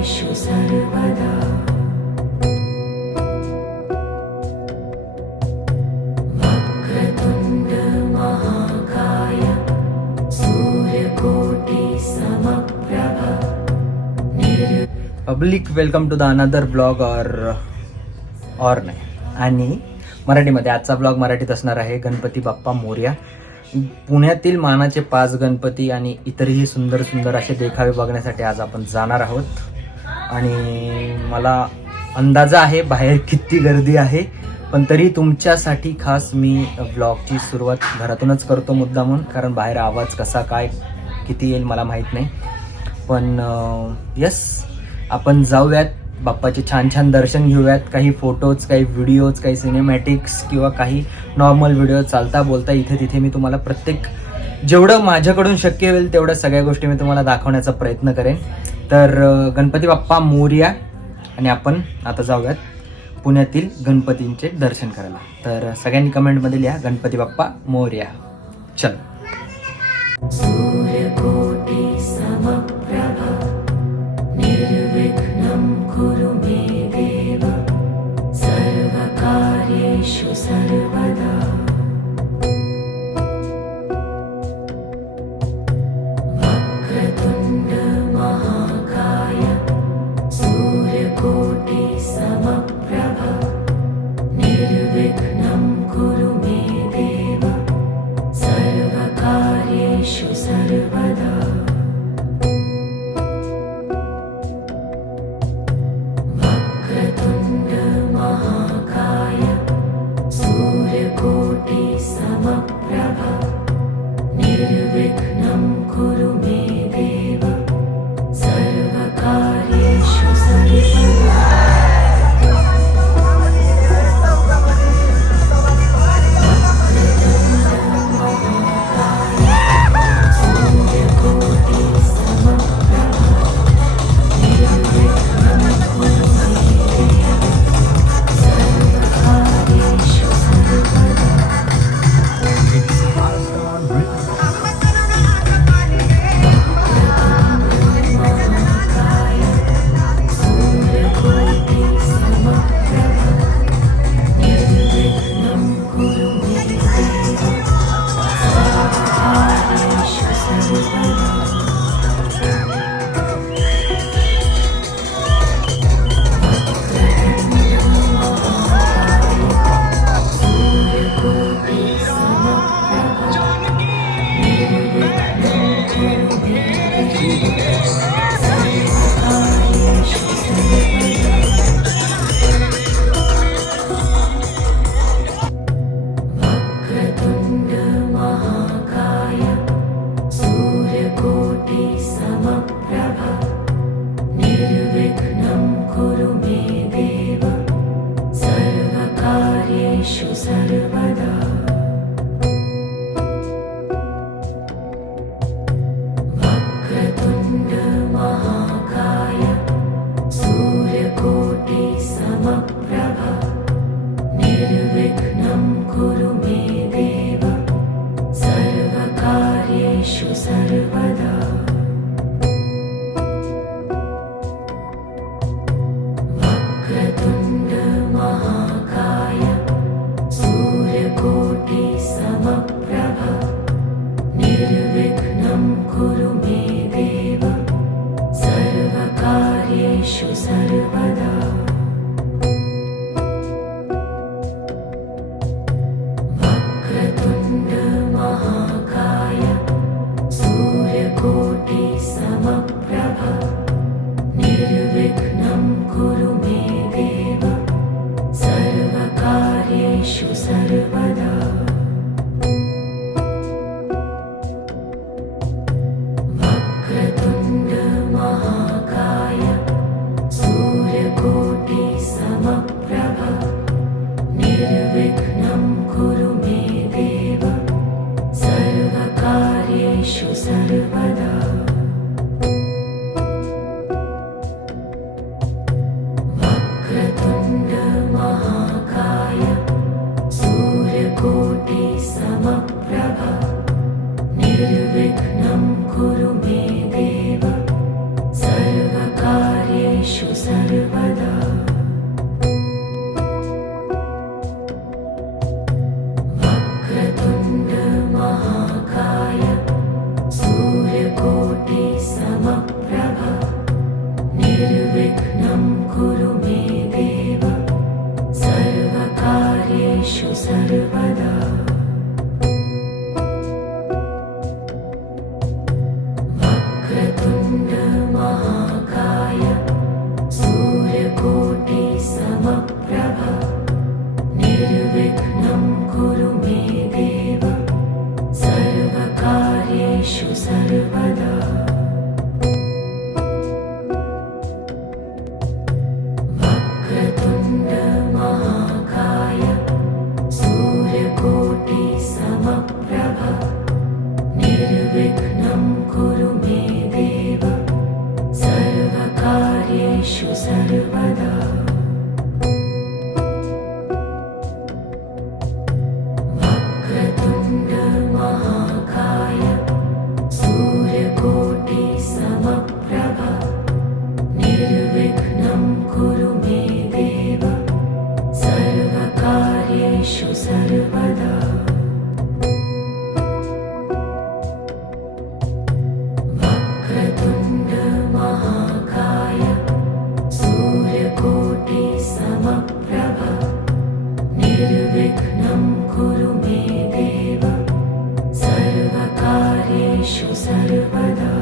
सर्वकार्येषु सर्वदा वक्रतुण्ड महाकाय सूर्यकोटि समप्रभ public welcome to the another blog और नाही आणि मराठीमध्ये आजचा ब्लॉग मराठीत असणार आहे. गणपती बाप्पा मोरया. पुण्यातील मानाचे 5 गणपती आणि इतरही सुंदर सुंदर असे देखावे बघण्यासाठी आज आपण जाणार आहोत. आणि मला अंदाजा आहे बाहेर किती गर्दी आहे, पण तरी तुमच्यासाठी खास मी ब्लॉगची सुरुवात घरातूनच करतो मुद्दामून, कारण बाहेर आवाज कसा काय किती येईल मला माहीत नाही. पण यस, आपण जाऊयात, बाप्पाचे छान छान दर्शन घेऊयात. काही फोटोज, काही व्हिडिओज, काही सिनेमॅटिक्स किंवा काही नॉर्मल व्हिडिओ चालता बोलता इथे तिथे मी तुम्हाला प्रत्येक जेवढं माझ्याकडून शक्य होईल तेवढ्या सगळ्या गोष्टी मी तुम्हाला दाखवण्याचा प्रयत्न करेन. तर गणपती बाप्पा मोरया. आणि आपण आता जाऊयात पुण्यातील गणपतींचे दर्शन करायला. तर सगळ्यांनी कमेंटमध्ये लिहा गणपती बाप्पा मोरया. चल. सूर्यकोटि समप्रभ निर्विघ्नं कुरु मे देव सर्वकार्येषु सर्वदा वक्रतुण्ड महाकाय सूर्यकोटि समप्रभ निर्विघ्नं कुरु मे देव सर्वकार्येषु सर्वदा वक्रतुण्डमहाकाय सूर्यकोटिसमप्रभ निर्विघ्नं कुरु मे देव सर्वकार्येषु सर्वदा वक्रतुण्डमहाकाय सूर्यकोटिसमप्रभ निर्विघ्नं कुरु मे देव सर्वकार्येषु सर्वदा वक्रतुण्डमहाकाय सूर्यकोटिसमप्रभ निर्विघ्नं कुरु मे देव सर्वकार्येषु सर्वदा वक्रतुण्डमहाकाय सूर्यकोटिसमप्रभ निर्विघ्नं कुरु मे देव सर्वकार्येषु सर्वदा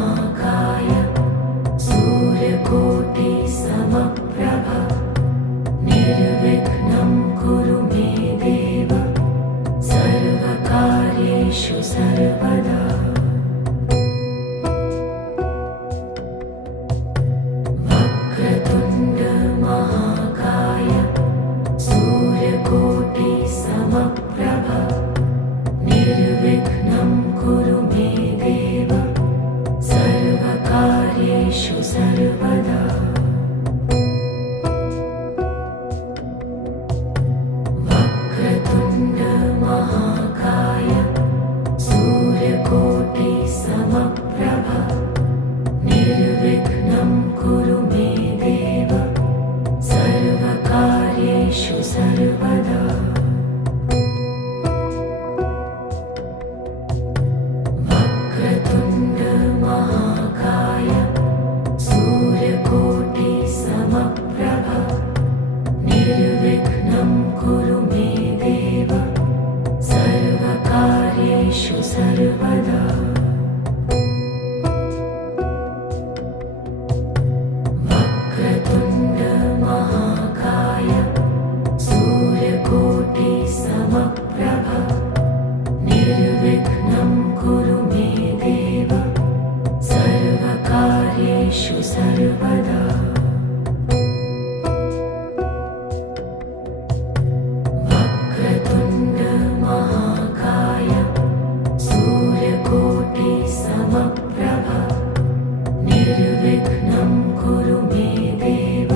वक्रतुण्डमहाकाय सूर्यकोटिसमप्रभ निर्विघ्नं कुरु मे देव सर्वकार्येषु सर्वदा वक्रतुण्डमहाकाय सूर्यकोटिसमप्रभ निर्विघ्नं कुरु मे देव सर्वकार्येषु सर्वदा वक्रतुण्डमहाकाय सूर्यकोटिसमप्रभ निर्विघ्नं कुरु मे देव सर्वकार्येषु सर्वदा वक्रतुण्डमहाकाय सूर्यकोटिसमप्रभ निर्विघ्नं कुरु मे देव सर्वकार्येषु सर्वदा वक्रतुण्डमहाकाय सूर्यकोटिसमप्रभ निर्विघ्नं कुरु मे देव सर्वकार्येषु सर्वदा वक्रतुण्डमहाकाय सूर्यकोटिसमप्रभ निर्विघ्नं कुरु मे देव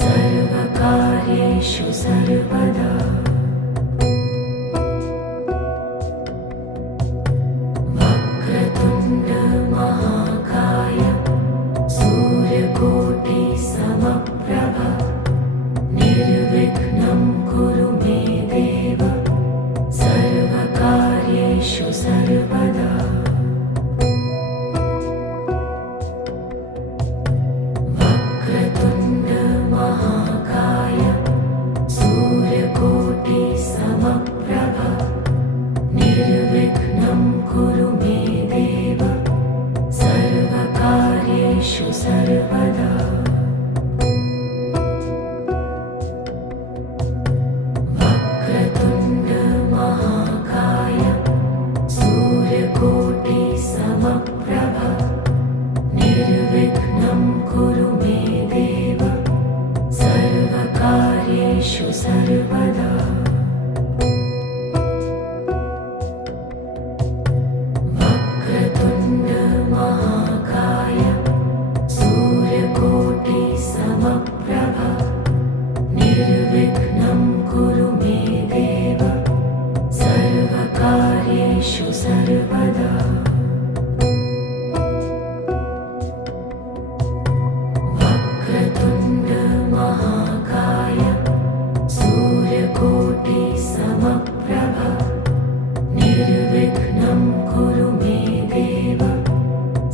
सर्वकार्येषु सर्वदा वक्रतुण्डमहाकाय सूर्यकोटिसमप्रभ निर्विघ्नं कुरु मे देव सर्वकार्येषु सर्वदा वक्रतुण्डमहाकाय सूर्यकोटिसमप्रभ निर्विघ्नं कुरु मे देव सर्वकार्येषु सर्वदा वक्रतुण्डमहाकाय सूर्यकोटिसमप्रभ निर्विघ्नं कुरु मे देव सर्वकार्येषु सर्वदा वक्रतुण्डमहाकाय सूर्यकोटिसमप्रभ निर्विघ्नं कुरु मे देव सर्वकार्येषु सर्वदा वक्रतुण्डमहाकाय सूर्यकोटिसमप्रभ निर्विघ्नं कुरु मे देव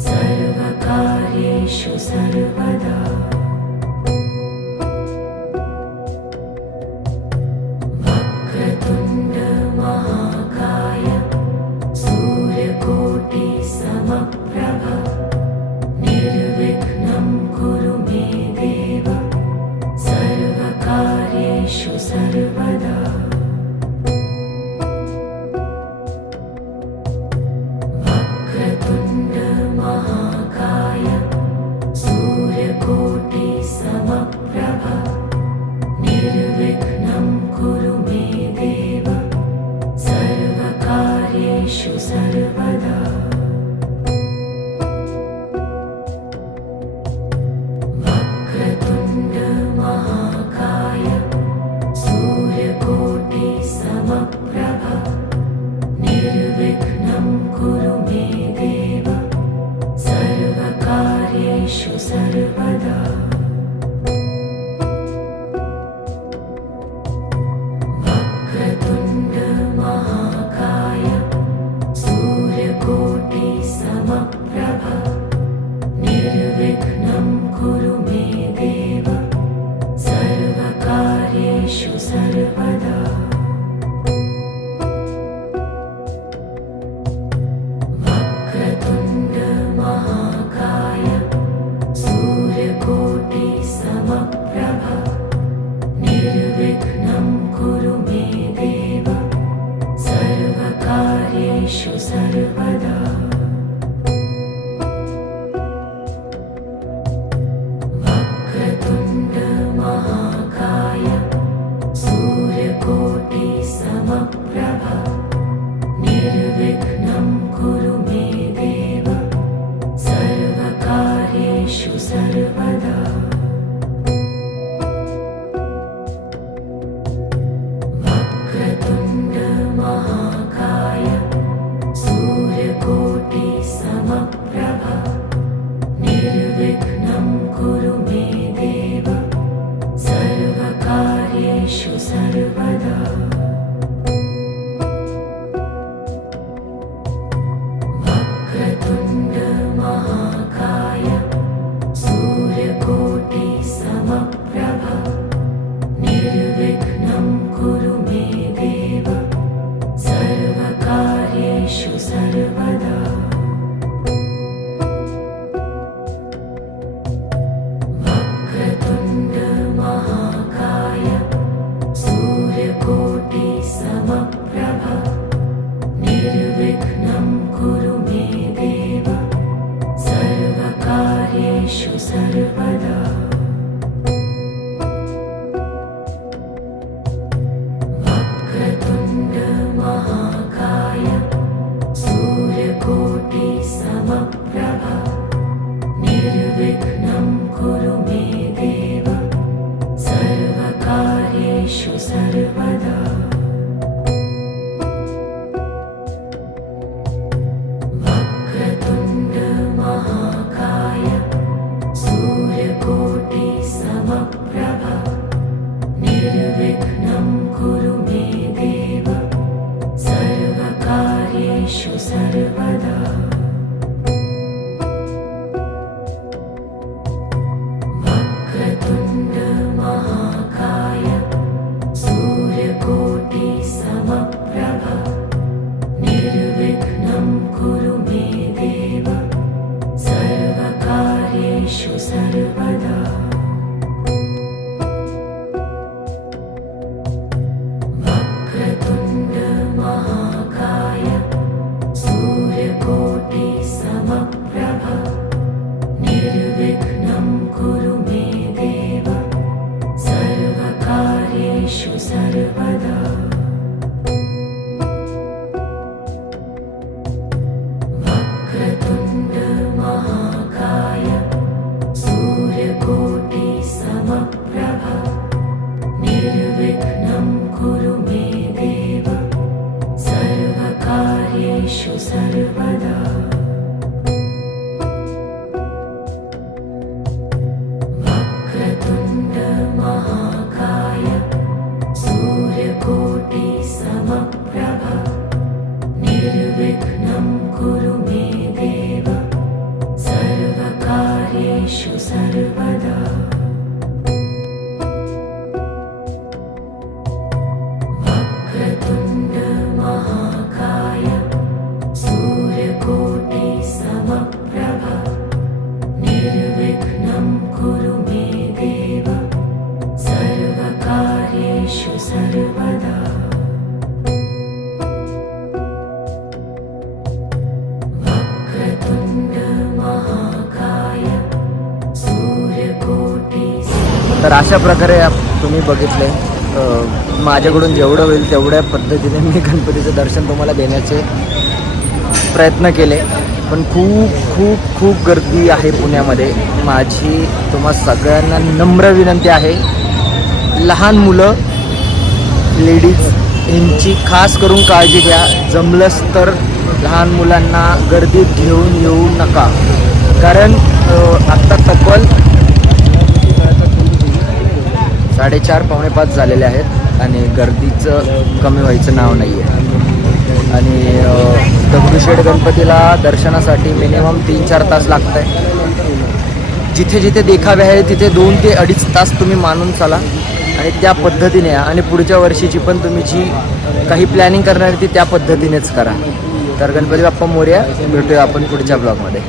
सर्वकार्येषु सर्वदा वक्रतुण्ड सर्वकार्येषु सर्वदा वक्रतुण्ड महाकाय सूर्यकोटि समप्रभ निर्विघ्नं कुरु मे देव सर्वकार्येषु सर्वदा वक्रतुण्ड महाकाय सूर्यकोटि समप्रभ निर्विघ्नं कुरु मे देव सर्वकार्येषु सर्वदा वक्रतुण्ड महाकाय सूर्यकोटि समप्रभ निर्विघ्नं कुरु मे देव सर्वकार्येषु सर्वदा वक्रतुण्ड महाकाय सूर्यकोटि समप्रभ निर्विघ्नं कुरु मे देव सर्वकार्येषु सर्वदा वक्रतुण्ड महाकाय सूर्यकोटि समप्रभ निर्विघ्नं कुरु मे देव सर्वकार्येषु सर्वदा वक्रतुण्ड महाकाय सूर्यकोटि समप्रभ निर्विघ्नं कुरु मे देव सर्वकार्येषु सर्वदा वक्रतुण्ड महाकाय सूर्यकोटि समप्रभ निर्विघ्नं कुरु मे देव सर्वकार्येषु सर्वदा वक्रतुण्ड महाकाय सूर्यकोटि समप्रभ निर्विघ्नं कुरु मे देव सर्वकार्येषु सर्वदा वक्रतुण्ड महाकाय सूर्यकोटि समप्रभ निर्विघ्नं कुरु मे देव सर्वकार्येषु सर्वदा वक्रतुण्ड महाकाय सूर्यकोटि समप्रभ निर्विघ्नं कुरु मे देव सर्वकार्येषु सर्वदा वक्रतुण्ड महाकाय सूर्यकोटि समप्रभ निर्विघ्नं कुरु मे देव सर्वकार्येषु सर्वदा वक्रतुण्ड महाकाय सूर्यकोटि तर अशा प्रकारे तुम्ही बघितले माझ्याकडून जेवढं होईल तेवढ्या पद्धतीने मी गणपतीचं दर्शन तुम्हाला देण्याचे प्रयत्न केले. पण खूप खूप खूप गर्दी आहे पुण्यामध्ये. माझी तुम्हा सगळ्यांना नम्र विनंती आहे, लहान मुलं लेडीज यांची खास करून काळजी घ्या. जमलंच तर लहान मुलांना गर्दीत घेऊन येऊ नका, कारण आत्ता तब्बल 4:30-5:45 झालेले आहेत आणि गर्दीचं कमी व्हायचं नाव नाही आहे. आणि दगडूशेठ गणपतीला दर्शनासाठी मिनिमम 3-4 तास लागत आहे. जिथे जिथे देखावे आहे तिथे 2 ते 2.5 तास तुम्ही मानून चाला आणि त्या पद्धतीने या. आणि पुढच्या वर्षीची पण तुम्ही जी काही प्लॅनिंग करणार ती त्या पद्धतीनेच करा. तर गणपती बाप्पा मोरया. भेटूया आपण पुढच्या ब्लॉगमध्ये.